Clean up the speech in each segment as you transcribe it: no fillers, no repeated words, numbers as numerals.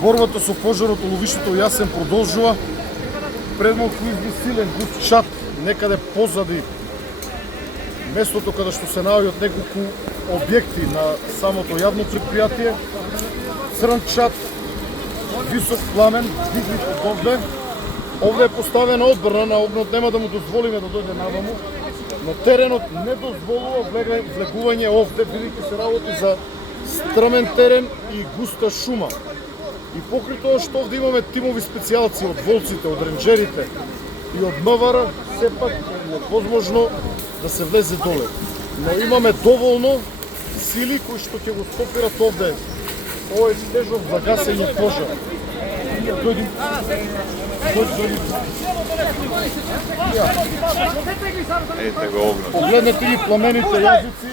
Борбата со пожарот во ловиштето Јасен продолжува. Пред малку изби силен густ чат некаде позади местото каде што се наоѓаат неколку објекти на самото јавно предпријатие. Црн чат, висок пламен, дигнит од овде. Овде е поставена одбрана на огнот, нема да му дозволиме да дојде наваму, но теренот не дозволува влегување овде, бидејќи се работи за стрмен терен и густа шума. И покри тоа што овде имаме тимови специјалци од волците, од ренџерите и од МВР, сепак е невозможно да се влезе доле. Но имаме доволно сили кои што ќе го стопират овде овој стежок за гасење пожар. Ете го огнот. Погледнете ги пламените јазици.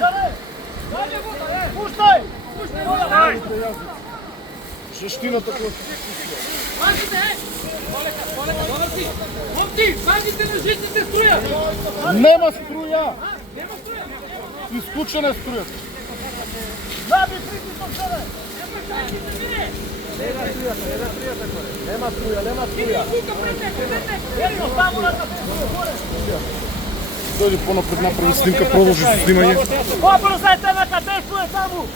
Пуштай! Жештината која се спустила. Момци, пазите на жиците струја! Нема струја! Исклучена е струјата. Заби притисок себе! Нема струја. Едно, само на Дојди понапред, направи снимка, продолжи со снимање. Побрзайте нека действуе само!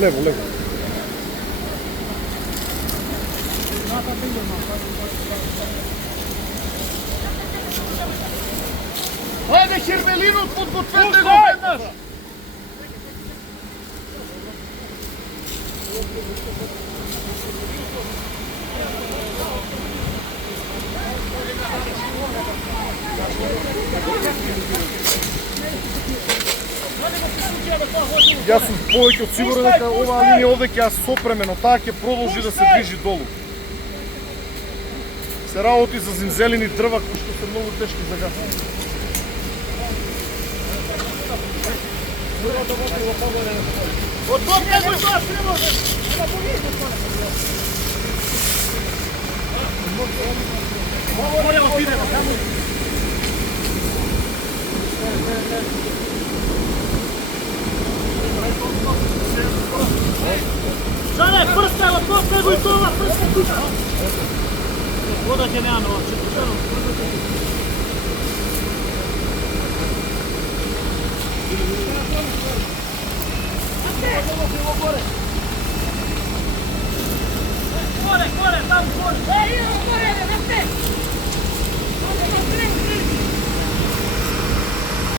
Лево. Ајде Хирбелинот, подгответе го веднаш! Јас сум повеќе од сигурен дека оваа линија овде ќе ја сопреме, но таа ќе продолжи да се движи долу. Се работи за зимзелени дрва кои што се многу тешки за гасење. Отводите го тоа стремо! Нема повије Моля отидемо, само. Жале, прсте, отводите го и тоа, прсте тука. Вода ќе нема, но четвртено. Горе, там, горе! Горе,